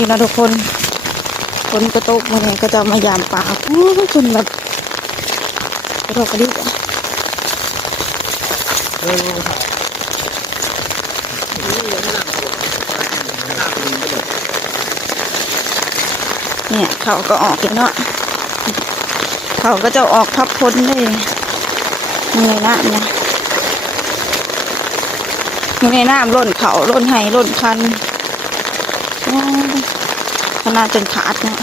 นี่นะทุกคนฝนกระตกมาเนี่ยก็จะมายามป่าโอ้ยจนแบบกระโดดกระดิกเนี่ยเขาก็ออกเลยเนาะเขาก็จะออกพับพ้นเลยนี่ไงน้ำเนี่ยนี่ไงน้ำล้นเขาล้นไห้ล้นคันขนาดจนขาดเนี่ย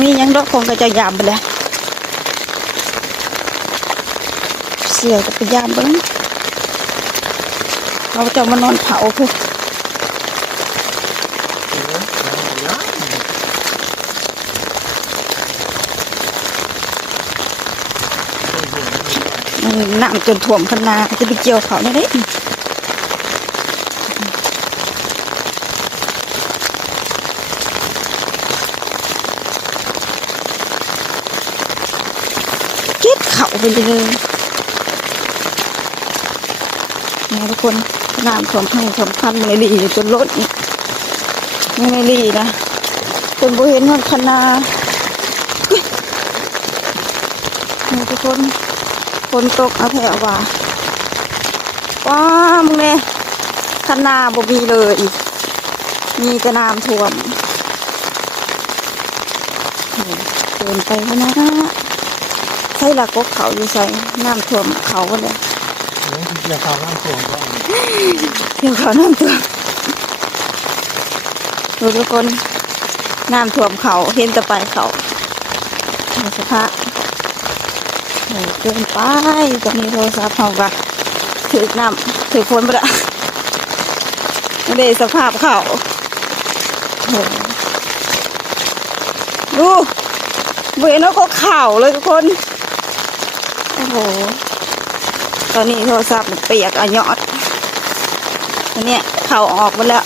มียังดอกคงก็จะยามไปเลยเสือก็ไปยามไปเราจะมานอนเผาคือน้ำจนถ่วมขนาดจะไปเกี่ยวเขาได้เก็บเขาไปเลยนะทุกคนน้ำถ่วมให้ถ่วมคันไม่รีจนรถไม่รีนะจนบ่เห็นมันขนาดนะทุกคนฝนตกเอาแถวว่าว้ามึงเนี่ยขนาดบ่มีเลยมีแต่น้ำท่วมเกินไปแล้วนะใช่ละก็เขาอยู่ใส่น้ำท่วมเขาเลยเกี่ยวกับน้ำท่วมก็เกี่ยวกับน้ำท่วมดูทุกคนน้ำท่วมเขาเห็นแต่ปลายเขาสภาพเกินไปตอนนี้โทรศัพท์เขาก็ถือน้ำถือฝนไปละไม่ได้สภาพเขาดูเว้นแล้วก็ข่าวเลยทุกคนโอ้โหตอนนี้โทรศัพท์เปียกอ่ะยอดตอนนี้เข่าออกมาแล้ว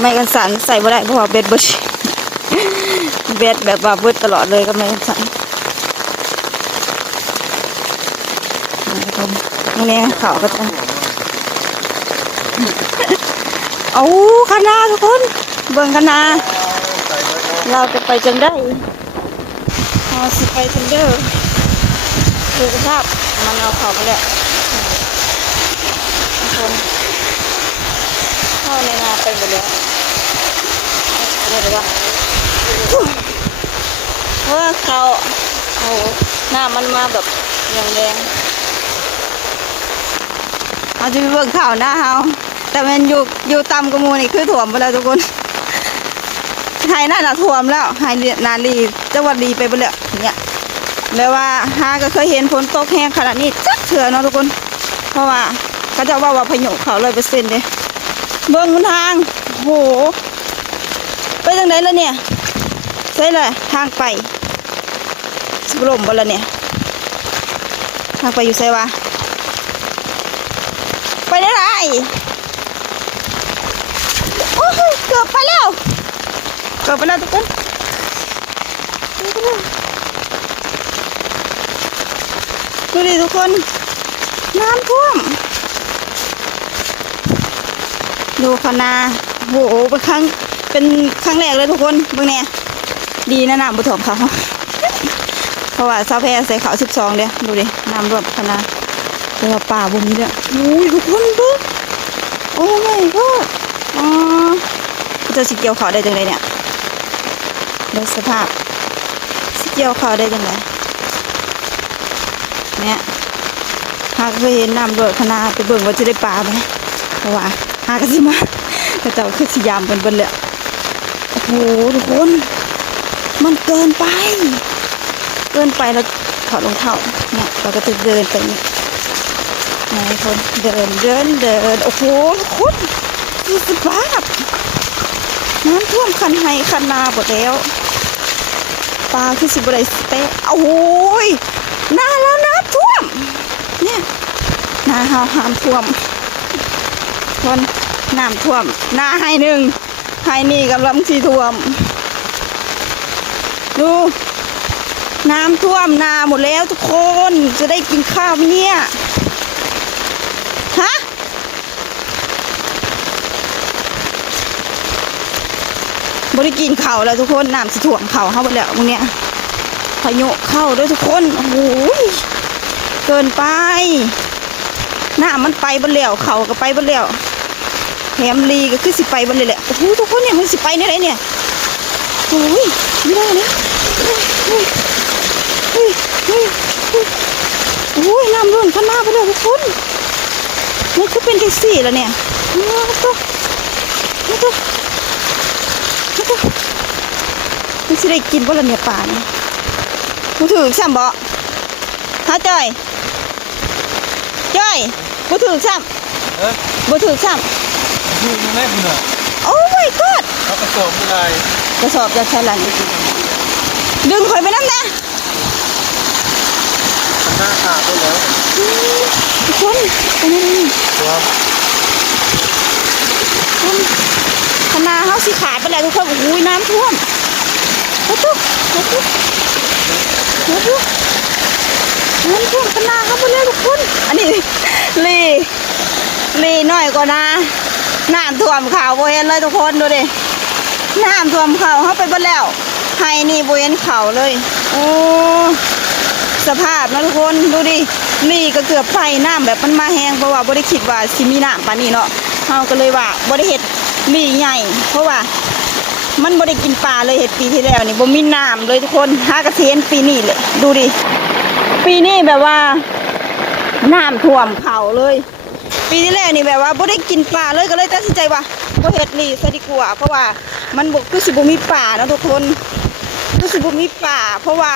ไม่กันสันใส่ไม่ได้เพราะว่าเบ็ดบุชเบ็ดแบบว่าบุชตลอดเลยก็ไม่กันสันนี่เข่าก็จะเอาคณะทุกคนเบิ่งคณะเราจะไปจังได้สิไปจังเด้อดูสภาพมันเอาเขาไปแล้วทุกคนเข้าในนาไปหมดแล้วอะไรดีวะเพราะว่าเขาโอ้หน้ามันมาแบบอย่างแดงเอาจะไปเบิ่งข่าวหน้าเฮาแต่มันอยู่ต่ำกว่ามูนี่คือถ่วมไปแล้วทุกคนไฮน่าจะถ่วมแล้วไฮนาลีจังหวัดดีไปหมดแล้วเนี่ยแล้วว่าฮาก็เคยเห็นฝนตกแห้งขนาดนี้จักเถื่อเนาะทุกคนเพราะว่าเขาจะว่าพายุเขา100%เลยเบิ่งทางโหไปทางไหนแล้วเนี่ยใช่เลยทางไปสกลมบ่ละเนี่ยทางไปอยู่ไสวะไปได้ไรโอ้ยเกือบไปแล้วทุกคนดูดิทุกคนน้ำท่วมดูคณะโหเป็นครั้งแรกเลยทุกคนเมื่อเนี่ยดีนะน้ำบุถ่วมเขาเพราะว่าซาแพใส่เขา12เดียวดูดิน้ำรวมคณะเรือป่าบุญนี้เนี่ยโอ้ยทุกคนดูโอ้ไม่ก็อ๋อจะสิเกี่ยวเขาได้จังไรเนี่ยดูสภาพสิเกี่ยวเขาได้จังไรเนี่ยหากเคยเห็นน้ำรวมคณะไปเบิ่งว่าจะได้ปลาไหมเพราะว่าหากสิมาแต่เจ้าคือสิยามบนเลยโอ้โหทุกคนมันเกินไปแล้วถอดรองเท้าเนี่ยเราก็จะเดินไปเนี่ยไหนคนเดินโอ้โหทุกคนดูสภาพน้ำท่วมคันไฮคันนาหมดแล้วปลาคือสิบอะไรเตะโอ้ยหน้าแล้วน้ำท่วมเนี่ยหน้าห้ามท่วมคนน้ำท่วมหน้าให้หนึ่งให้นี่กำลังสีท่วมดูน้ำท่วมนาหมดแล้วทุกคนจะได้กินข้าวไหมเนี่ยฮะ บ่ได้กินข้าวแล้วทุกคนน้ำสิท่วมข้าวเฮาหมดแล้วมื้อเนี้ยพายุเข้าเด้อทุกคนโอ้โหเกินไปน้ำมันไปเบ่แล้วข้าวก็ไปเบ่แล้วแถมลีก็คือสิไปเบ่เลยแหละโอ้โหทุกคนเนี่ยมันสิไปได้ไดเนี่ยโอ้ยไม่ได้นะเฮ้ยเฮ้ยเฮ้ยเฮ้ยโอ้ยน้ำล้นข้างหน้าไปเลยทุกคนนี่คือเป็นแท็กซี่แล้วเนี่ยมาตัวมันสิได้กินบ่ละเนี่ยป่าเนี่ยบ่ถือซ้ำบ่หาจ้อยบ่ถือซ้ำบ่ถือซ้ำ ดูมันได้คุณอ่ะ โอ้ my god เขากระสอบอะไร กระสอบจะใช่ละนี่ดึงข่อยไปน้ำนะ มันหน้าขาดไปแล้ว ทุกคนอันนี้ ตัว คณะเฮาสิขาดไปแล้วทุกคนโอ้ยน้ำท่วมโอ้โหน้ำท่วมคณะเฮาไปแล้วทุกคนอันนี้ลีน้อยกว่านะน้ำท่วมข่าวบ่เห็นเลยทุกคนดูดิน้ำท่วมข่าวเฮาไปเบิดแล้วไห้นี่บ่เห็นข่าวเลยโอ้สภาพนะทุกคนดูดิลีก็เกือบไปน้ำแบบมันมาแห้งเพราะว่าบ่ได้คิดว่าสิมีน้ำปานนี้เนาะเฮาก็เลยว่าบ่ได้เฮ็ดลีใหญ่เพราะว่ามันบ่ได้กินปลาเลยเฮ็ดปีที่แล้วนี่บ่มีน้ำเลยทุกคนหากระเทนปีนี้เลยดูดิปีนี้แบบว่าน้ำท่วมเขาเลยปีที่แล้วนี่แบบว่าบ่ได้กินปลาเลยก็เลยตัดสินใจว่าบ่เฮ็ดลีซะดีกว่าเพราะว่ามันบ่คือสิบ่มีปลานะทุกคนคือสิบ่มีปลาเพราะว่า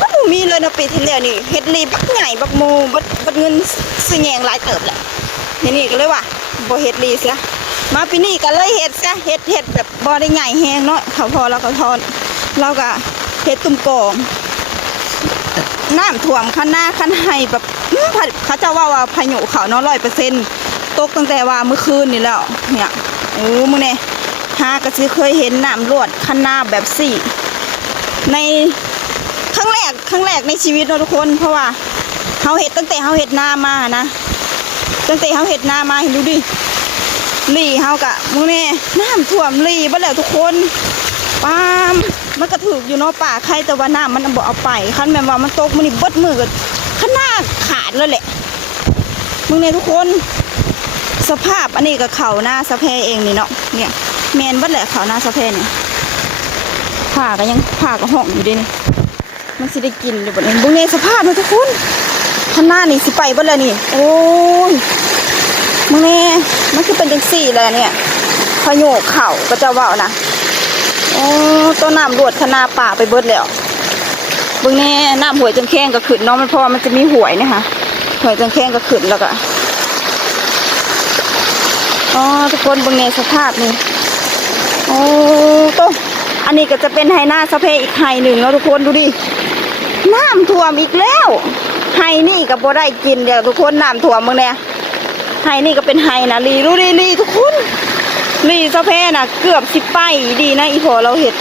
มันบ่มีเลยนะปีที่แล้วนี่เฮ็ดลีบักใหญ่บักโมบักเงินสิแยงหลายเติบแหละทีนี้ก็เลยว่าบ่เฮ็ดลีซะมาปีนี้ก็เลยเฮ็ดซะเฮ็ดแบบบ่ได้ใหญ่แฮงเนาะเขาพอเราก็ทอนเราก็เฮ็ดตุ่มกองน้ำท่วมคันหน้าคันให้แบบเขาจะว่าพายุเขาเนาะ100%ตกตั้งแต่ว่าเมื่อคืนนี่แล้วเนี่ยโอ้มึงเนี่ยหาก็สิเคยเห็นน้ำรวดคันหน้าแบบสี่ในครั้งแรกในชีวิตเนาะทุกคนเพราะว่าเขาเห็ดตั้งแต่เขาเห็ดนามานะตั้งแต่เขาเห็ดนามาเห็นดูดิลีเฮากะมึงเนี่ยน้ำท่วมลีบ้าแล้วทุกคนปามมันกระถืออยู่เนาะป่าใครแต่ว่าน้ำมันบอกเอาไปคันแม่ว่ามันตกมันนี่เบิดมือกันขนาดขาดเลยแหละมึงเนี่ยทุกคนสภาพอันนี้กับเขาหน้าสะเพเองนี่เนาะเนี่ยแมนเบิดแหละเขาหน้าสะเพเนี่ยผ่าก็ยังผ่าก็ห้องอยู่ดินี่มันสิได้กินอยู่บนนี้มึงเนี่ยสภาพเลยทุกคนข้างหน้านี่สิไปเบิดเลยนี่โอ้ยมึงเนี่ยมันคือเป็นจังสี่เลยเนี่ยพายุเข่าก็จะว่านะโอ้ต้นน้ำรวดคณาป่าไปเบิดแล้วเบื้องนี้น้ำหวยจังแข้งก็ขึ้นเนาะมันเพราะมันจะมีหวยนะคะหวยจังแข้งก็ขึ้นแล้วก็อ๋อทุกคนเบื้องนี้สภาพนี่โอ้โตอันนี้ก็จะเป็นไฮหน้าสะเพอีกไฮหนึ่งแล้วทุกคนดูดิน้ำท่วมอีกแล้วไฮนี่ก็บ่ได้กินเดี๋ยวทุกคนน้ำท่วมเบื้องนี้ไฮนี่ก็เป็นไฮนะลีดูดิลีทุกคนลีสะเพน่ะเกือบสิไปดีนะอีพอเราเห็ด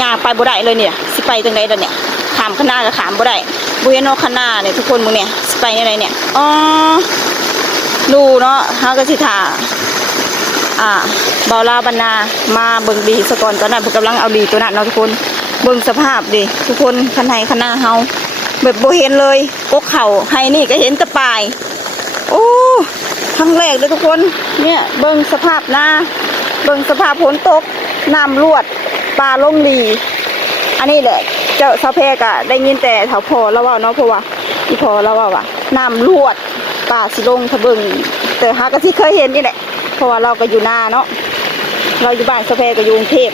งาไปบ่ได้เลยเนี่ยสิไปจังได๋ล่ะเนี่ยขามคณะก็ขามบ่ได้บ่เห็นว่าคณะเนี่ยทุกคนมึงเนี่ยสิไปยังไงเนี่ยอ๋อดูเนาะเฮาก็สิท่าเบาลาบรรณามาเบิ่งดีสะก่อนตอนนั้นเพิ่นกำลังเอาดีตัวนั้นเนาะทุกคนเบิ่งสภาพดิทุกคนคันไหคณะเฮาแบบบ่เห็นเลยกกเข่าให้นี่ก็เห็นแต่ปลายโอ้ครั้งแรกเลยทุกคนเนี่ยเบิ่งสภาพหน้าเบิ่งสภาพฝนตกน้ำรวดปลาลงลีอันนี้แหละเจ้าสะเพกะได้ยินแต่แถวพอแล้วว่าเนาะเพราะว่าที่พอแล้วว่าน้ำรวดปลาสิลงทะเบิงแต่หาก็ที่เคยเห็นนี่แหละเพราะว่าเราก็อยู่นาเนาะเราอยู่บ้านสะเพก็อยู่กรุงเทพ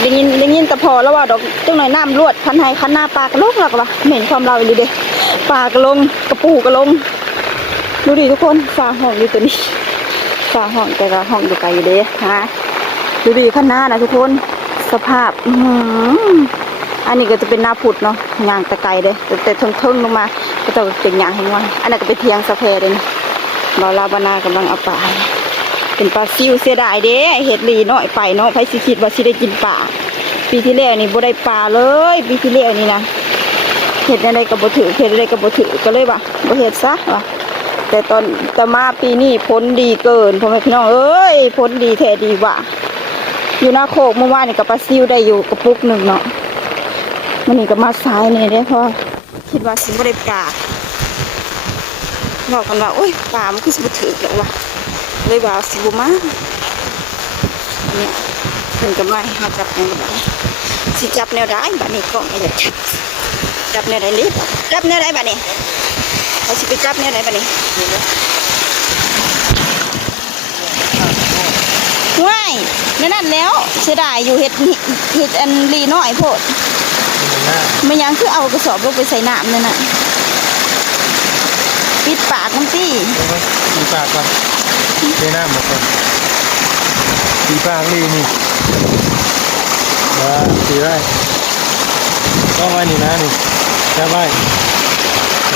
ได้ยินแต่พอแล้วว่าดอกจังหน่อยน้ำรวดคันให้คันหน้าปลากระลงหลักวะเหม็นความเราอีหลีเด้ปลากระลงกระปูกระลงดูดิทุกคนฝาห้องอยู่ตัวนี้ฝาห้องแต่ก็ห้องอยู่ไกลอยู่เด้ฮะดูดิข้างหน้านะทุกคนสภาพอันนี้ก็จะเป็นหน้าผุดเนาะยางตะไกเลยแต่เทิงลงมาก็จะเป็นยางแห้งว่าอันนั้นก็เป็นเทียงสะเพเลยนะเราลาบานากำลังเอาปลาเป็นปลาซิวเสียดายเด้เห็ดลีน้อยไปเนาะไผสิคิดว่าสิได้กินปลาปีที่แล้วนี่บ่ได้ปลาเลยปีที่แล้วนี่นะเห็ดอะไรกับบ่ถือเห็ดอะไรกับบ่ถือก็เลยว่าบ่เห็ดซะว่ะแต่มาปีนี้ผลดีเกินพ่อแม่พี่น้องเอ้ยผลดีแท้ดีว่ะ อยู่หน้าโคกเมื่อวานนี่กับปลาซิวได้อยู่กระปุกหนึ่งเนาะมันนี่ก็มาซ้ายนี่ได้เพราะคิดว่าสิบ่ได้ปลาบอกกันว่าโอ้ยปลามันคือสิบ่ถือแล้วว่ะเลยว่าสิบ่มาเนี่ยเป็นกำไรหาจับแนวใดสิจับแนวใดบัดนี้กล้องไม่อยากจับแนวใดนี่จับแนวใดบัดนี้เขาสิไปจับแนวใดบัดนี้ว้ายนั่นแล้วเสียดายอยู่เห็ดอันลีน้อยโพดมันยังคือเอากระสอบลงไปใส่น้ำนั่นน่ะปิดปากมันสิ ตีปากก่อนเทน้ำมาก่อนตีปากลีนี่ตีได้ต้องไว้นี่นะนี่แค่ไว้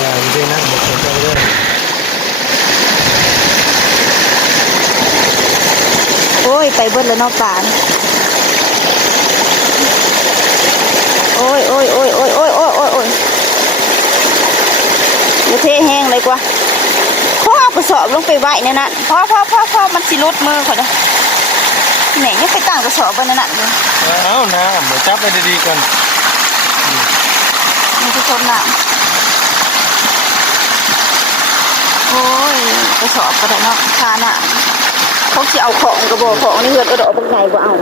อย่าเทน้ำหมดใจด้วย โอ้ยไปเบิดแล้วเนาะป่านโอ้ยโอ้ยโอ้ยโอ้ยโอ้ยโอ้ยโอ้ยโอ้ยอย่าเทแห้งเลยกว่าเขาเอากระสอบลงไปไว้ในนั้นพอมันสิรุดมือเขาเด้อแหน่ยังไปตั้งกระสอบไว้ในนั้นเลย เอาน้ำเดี๋ยวจับไปดีๆก่อน มันจะทนน้ำโอ้ยกระสอบก็ได้เนาะคาน้ำเขาสิเอาของกระบอกของนี่เหือดเอาดอกเป็นไงบ่เอา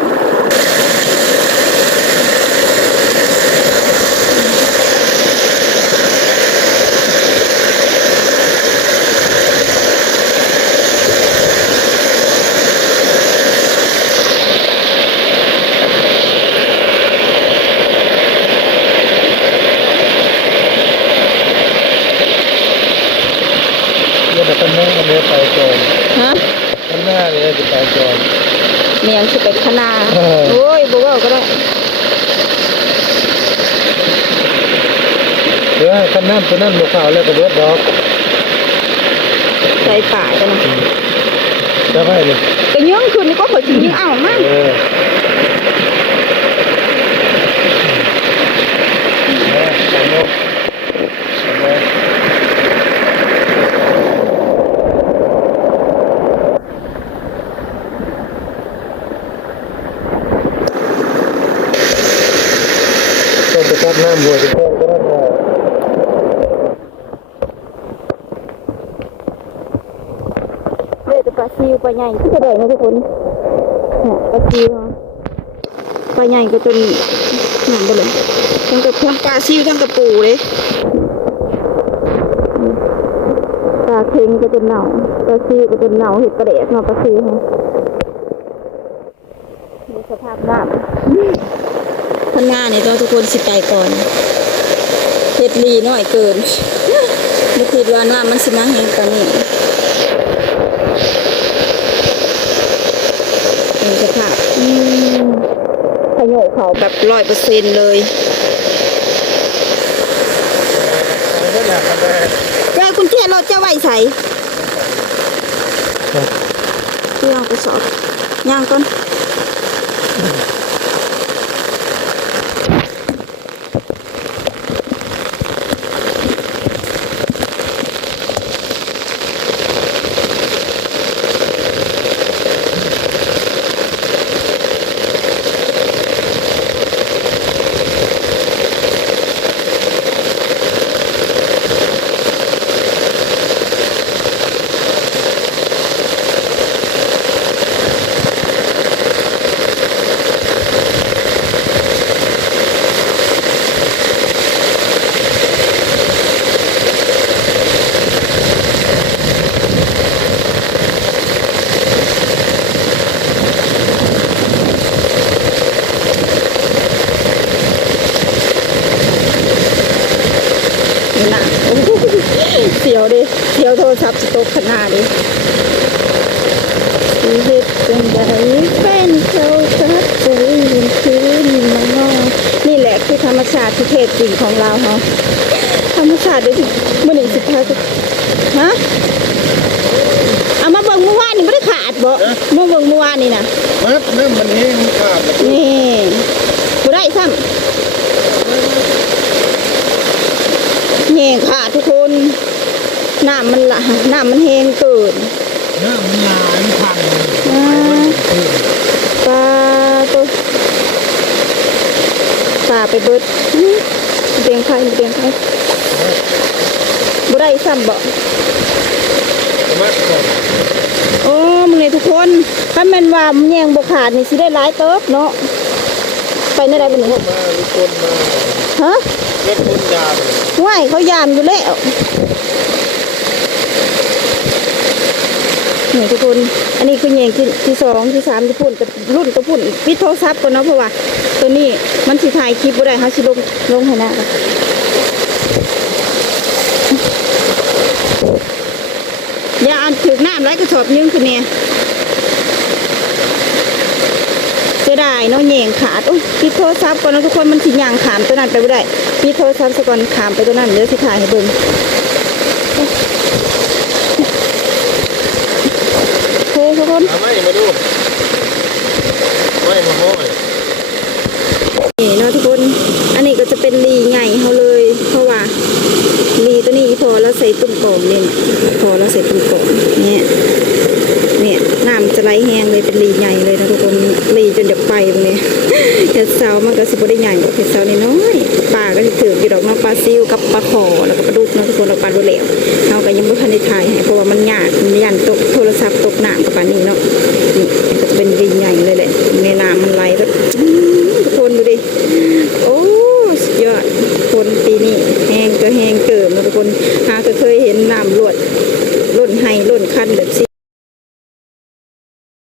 เดี๋ยวต้นนึงมันเลี้ยไปก่อน ฮะ ต้นหน้าเลยจะไปก่อน เมียงสิไปขนาโอ้ยบ่ว่าก็ได้ เดี๋ยวขั้นน้ำตัวนั้นหมูขาวแล้วก็เบิดดอก ใส่ป่ากันนะ จะไปเลย ก็ยื้องคืนนี่ก็ขอถึงยื้องเอามากต้องไปตัดน้ำบัวจะแก้ก็ได้ เลยแต่ปลาซิวปลาใหญ่ก็จะได้นะทุกคนเนี่ยปลาซิวปลาใหญ่ก็จนหนังไปเลยทั้งปลาซิวทั้งกระปูเลยปลาเค็งก็จนเหน่าปลาซิวก็จนเหน่าเห็ดกระเดะมาปลาซิวดูสภาพน้ำพันงานเนี่ยทุกคนสิไปก่อนเห็ดลีน้อยเกินไม่คิดว่าน้ำมันสิมาแห้งกว่านี้เป็นสภาพพะโยเขาแบบ100%เลยจ้าคุณเทศเราจะไหวใส่เรื่องไปสอบย่างก่อนเสียวดิเสียวโทรศัพท์สต๊อกขนาดดิชีวิตเป็นไงเป็นเขาชัดใจคืนมางอนี่แหละคือธรรมชาติที่แท้จริงของเราฮะธรรมชาติดิเมื่อหนึ่งสิบห้าฮะเอามาเบิ่งเมื่อวานนี่ไม่ได้ขาดบ่เมื่อเบิ่งเมื่อวานนี่นะ มัดน้ำมันเองขาด นี่กูได้ซ้ำแหงขาดทุกคนน้ำมันละน้ำมันแห้งเกิน น้ำมันลายพัง ปลา ตัวป่าไปเบิดเตียงไข่เตียงไข่บ่ได้ซ้ำบ่ มาก่อน โอ้มึงเลยทุกคนถ้าแม่นว่ามันแยงบ่ขาดนี่สิได้หลายเติบเนาะไปในใดบ่นี่ มาลูกคนมา ฮะ เล่นคนยาม ว่ายเขายามอยู่แล้วนี่ทุกคนอันนี้คือแยงที่สองที่สามที่พุ่นกับรุ่นกับพุ่นปิดโทรศัพท์ก่อนเนาะเพราะว่าตัวนี้มันสิถ่ายคลิปบ่ได้เฮาสิลงให้นะอย่าอันถึกน้ำไหลกระสอบนึงคือเนี่ยเสียดายเนาะแยงขาดโอ้ยปิดโทรศัพท์ก่อนเนาะทุกคนมันสิย่างขามตัวนั้นไปบ่ได้ปิดโทรศัพท์ซะก่อนขามไปตัวนั้นเดี๋ยวสิถ่ายให้เบิ่งโอเคทุกคน ไม่มาดูไม่มาห้อย นี่เนาะทุกคนอันนี้ก็จะเป็นลีใหญ่เขาเลยเพราะว่าลีตัวนี้พอเราใส่ตุ่มกล่องเนี่ยพอเราใส่ตุ่มกล่องเนี่ยน้ำจะไหลแห้งเลยเป็นลีใหญ่เลยนะทุกคนลีจนเดือดไปตรงนี้เห็ดเสามันก็สิบได้ใหญ่กว่าเห็ดเสานี่น้อยปลาก็จะถืออยู่ดอกน้ำปลาซิวกับปลาขอแล้วก็ปลาดุกนะทุกคนเราปลาโดเหลว